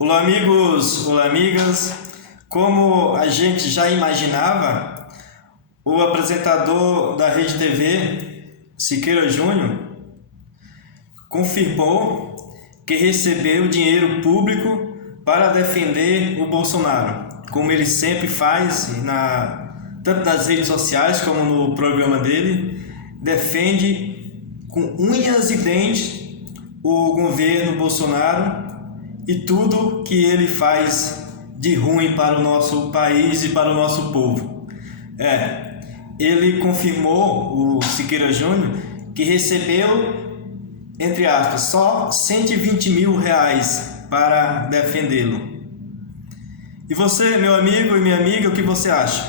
Olá, amigos, olá, amigas. Como a gente já imaginava, o apresentador da Rede TV, Siqueira Júnior, confirmou que recebeu dinheiro público para defender o Bolsonaro, como ele sempre faz, tanto nas redes sociais como no programa dele, defende com unhas e dentes o governo Bolsonaro e tudo que ele faz de ruim para o nosso país e para o nosso povo. Ele confirmou, o Siqueira Júnior, que recebeu, entre aspas, só R$120 mil para defendê-lo. E você, meu amigo e minha amiga, o que você acha?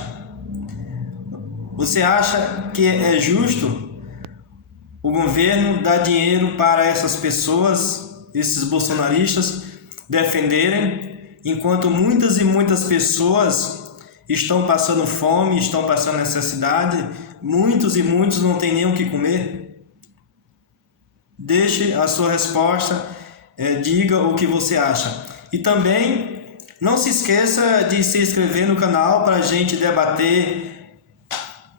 Você acha que é justo o governo dar dinheiro para essas pessoas, esses bolsonaristas, defenderem, enquanto muitas e muitas pessoas estão passando fome, estão passando necessidade, muitos e muitos não têm nem o que comer? Deixe a sua resposta, diga o que você acha. E também não se esqueça de se inscrever no canal para a gente debater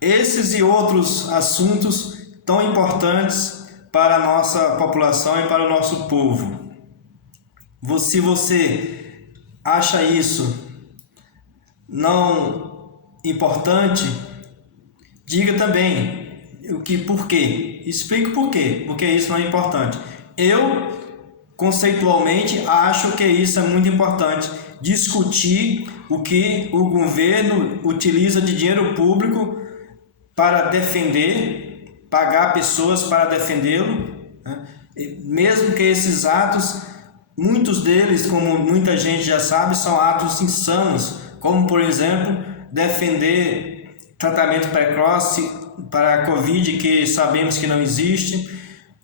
esses e outros assuntos tão importantes para a nossa população e para o nosso povo. Se você acha isso não importante, diga também por quê. Explique por quê, porque isso não é importante. Eu, conceitualmente, acho que isso é muito importante. Discutir o que o governo utiliza de dinheiro público para defender, pagar pessoas para defendê-lo, né? Mesmo que esses atos, muitos deles, como muita gente já sabe, são atos insanos, como, por exemplo, defender tratamento precoce para a Covid, que sabemos que não existe,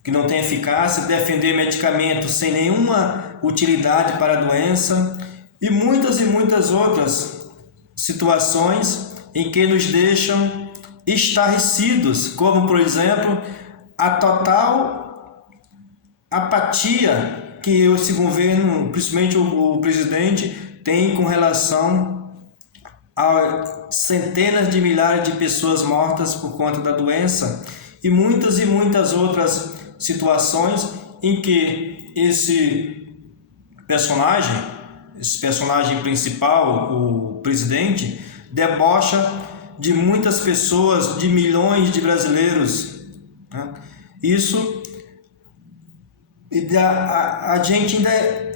que não tem eficácia, defender medicamentos sem nenhuma utilidade para a doença, e muitas outras situações em que nos deixam estarrecidos, como, por exemplo, a total apatia que esse governo, principalmente o presidente, tem com relação a centenas de milhares de pessoas mortas por conta da doença e muitas outras situações em que esse personagem principal, o presidente, debocha de muitas pessoas, de milhões de brasileiros, né? Isso, a gente ainda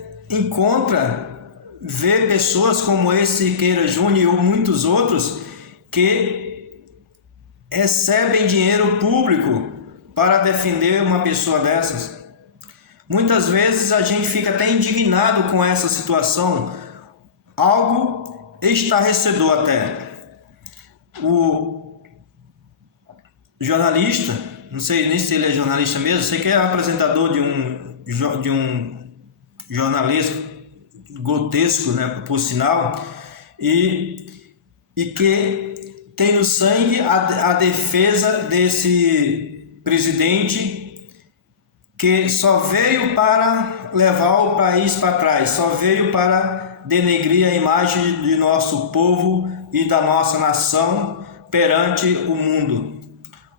vê pessoas como esse Siqueira Júnior ou muitos outros que recebem dinheiro público para defender uma pessoa dessas. Muitas vezes a gente fica até indignado com essa situação, algo estarrecedor até. O jornalista, não sei nem se ele é jornalista mesmo, sei que é apresentador de um jornalismo grotesco, né, por sinal, e que tem no sangue a defesa desse presidente que só veio para levar o país para trás, só veio para denegrir a imagem de nosso povo e da nossa nação perante o mundo.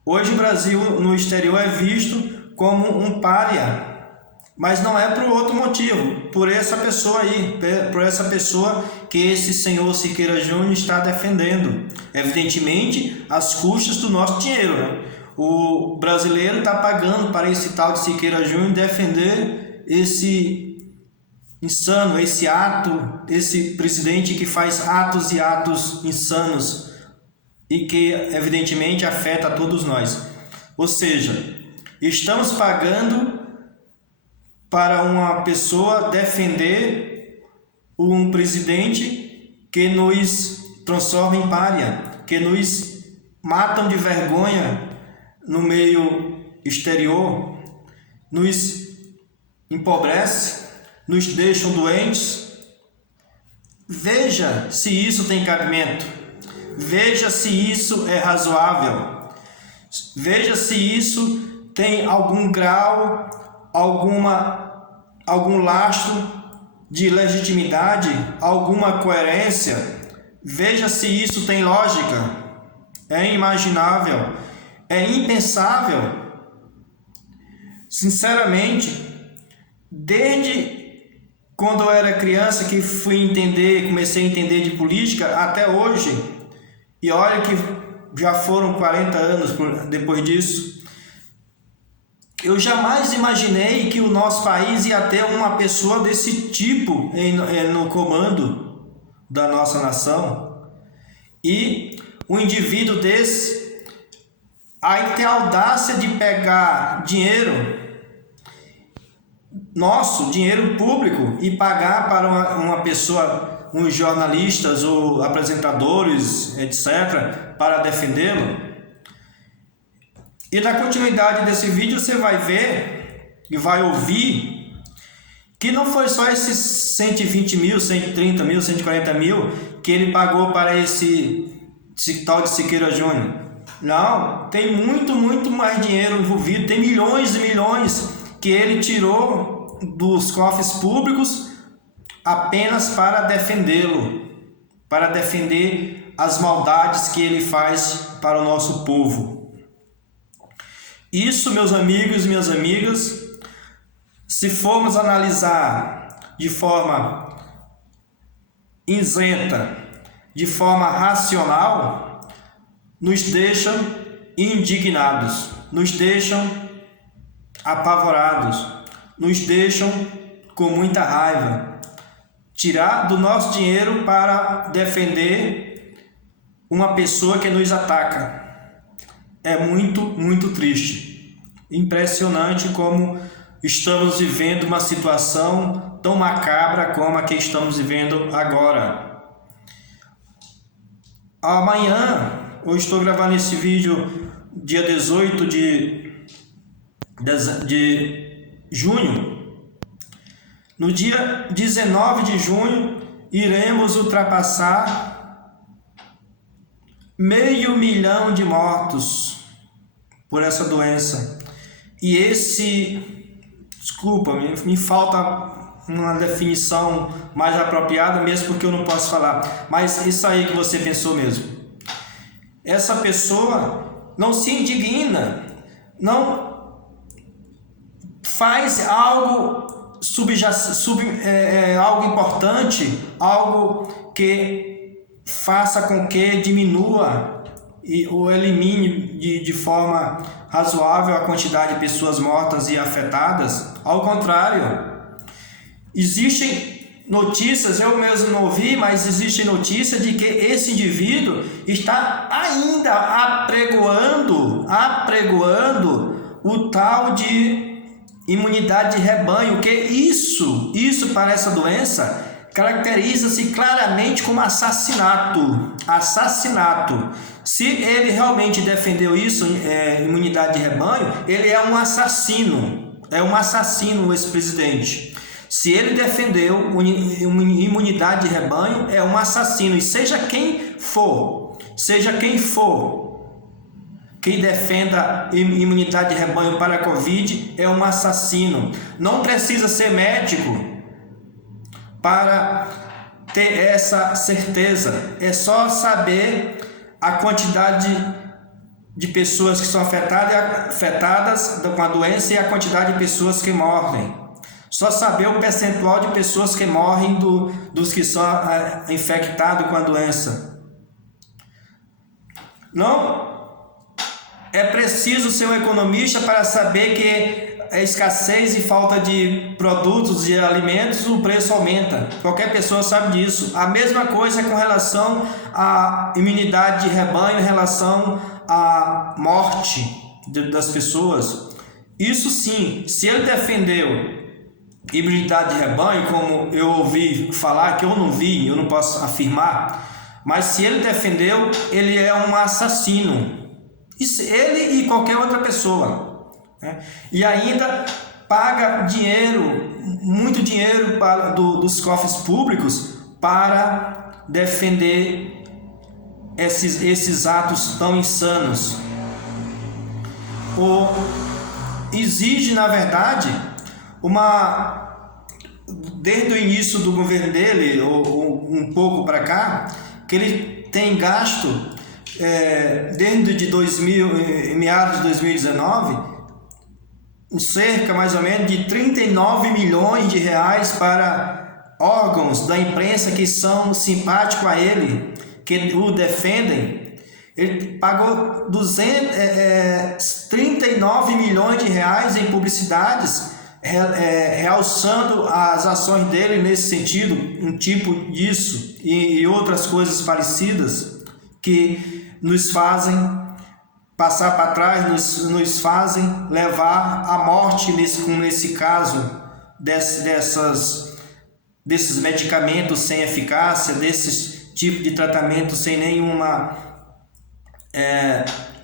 Hoje o Brasil no exterior é visto como um pária, mas não é por outro motivo, por essa pessoa aí, por essa pessoa que esse senhor Siqueira Júnior está defendendo, evidentemente às custas do nosso dinheiro, né? O brasileiro está pagando para esse tal de Siqueira Júnior defender esse insano, esse presidente que faz atos e atos insanos e que evidentemente afeta a todos nós. Ou seja, estamos pagando para uma pessoa defender um presidente que nos transforma em pária, que nos matam de vergonha no meio exterior, nos empobrece, nos deixam doentes. Veja se isso tem cabimento, veja se isso é razoável, veja se isso tem algum grau, algum lastro de legitimidade, alguma coerência. Veja se isso tem lógica. É inimaginável, é impensável. Sinceramente, desde quando eu era criança que comecei a entender de política até hoje, e olha que já foram 40 anos depois disso, eu jamais imaginei que o nosso país ia ter uma pessoa desse tipo no comando da nossa nação. E um indivíduo desse aí tem a audácia de pegar dinheiro nosso, dinheiro público, e pagar para uma pessoa, uns jornalistas ou apresentadores, etc., para defendê-lo. E na continuidade desse vídeo você vai ver e vai ouvir que não foi só esses 120 mil, 130 mil, 140 mil que ele pagou para esse tal de Siqueira Júnior. Não, tem muito mais dinheiro envolvido, tem milhões e milhões que ele tirou dos cofres públicos apenas para defendê-lo, para defender as maldades que ele faz para o nosso povo. Isso, meus amigos e minhas amigas, se formos analisar de forma isenta, de forma racional, nos deixam indignados, nos deixam apavorados, nos deixam com muita raiva. Tirar do nosso dinheiro para defender uma pessoa que nos ataca é muito triste. Impressionante como estamos vivendo uma situação tão macabra como a que estamos vivendo agora. Amanhã, eu estou gravando esse vídeo dia 18 de junho. No dia 19 de junho, iremos ultrapassar 500 mil de mortos por essa doença. E desculpa, me falta uma definição mais apropriada, mesmo porque eu não posso falar, mas isso aí que você pensou mesmo. Essa pessoa não se indigna, não faz algo algo importante, algo que faça com que diminua ou elimine de forma razoável a quantidade de pessoas mortas e afetadas. Ao contrário, existem notícias, eu mesmo não ouvi, mas existe notícia de que esse indivíduo está ainda apregoando o tal de imunidade de rebanho, que isso para essa doença caracteriza-se claramente como assassinato. Se ele realmente defendeu isso, imunidade de rebanho, ele é um assassino, esse presidente. Se ele defendeu imunidade de rebanho, é um assassino, e seja quem for, quem defenda imunidade de rebanho para a Covid é um assassino. Não precisa ser médico para ter essa certeza. É só saber a quantidade de pessoas que são afetadas com a doença e a quantidade de pessoas que morrem. Só saber o percentual de pessoas que morrem dos que são infectados com a doença. Não é preciso ser um economista para saber que a escassez e falta de produtos e alimentos, o preço aumenta. Qualquer pessoa sabe disso. A mesma coisa com relação à imunidade de rebanho, em relação à morte das pessoas. Isso sim, se ele defendeu imunidade de rebanho, como eu ouvi falar, que eu não vi, eu não posso afirmar, mas se ele defendeu, ele é um assassino. Ele e qualquer outra pessoa, né? E ainda paga muito dinheiro dos cofres públicos para defender esses atos tão insanos. Exige, na verdade, desde o início do governo dele, ou um pouco para cá, que ele tem gasto, desde de meados de 2019, cerca mais ou menos de 39 milhões de reais para órgãos da imprensa que são simpáticos a ele, que o defendem. Ele pagou 39 milhões de reais em publicidades, realçando as ações dele nesse sentido, um tipo disso e outras coisas parecidas que nos fazem passar para trás, nos fazem levar à morte nesse caso desses medicamentos sem eficácia, desses tipos de tratamento sem nenhuma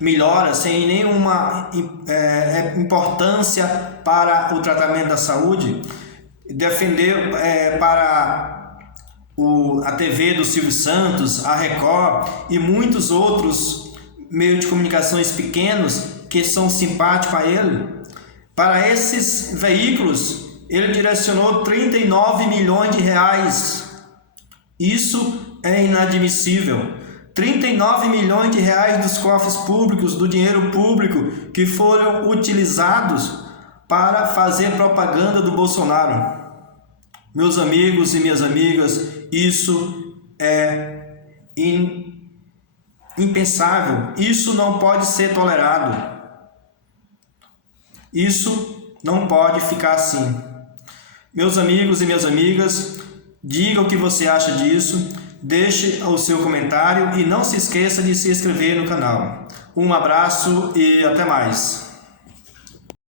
melhora, sem nenhuma importância para o tratamento da saúde. Defender para a TV do Silvio Santos, a Record e muitos outros meios de comunicações pequenos que são simpáticos a ele. Para esses veículos, ele direcionou 39 milhões de reais. Isso é inadmissível. 39 milhões de reais dos cofres públicos, do dinheiro público, que foram utilizados para fazer propaganda do Bolsonaro. Meus amigos e minhas amigas, isso é impensável. Isso não pode ser tolerado. Isso não pode ficar assim. Meus amigos e minhas amigas, diga o que você acha disso. Deixe o seu comentário e não se esqueça de se inscrever no canal. Um abraço e até mais.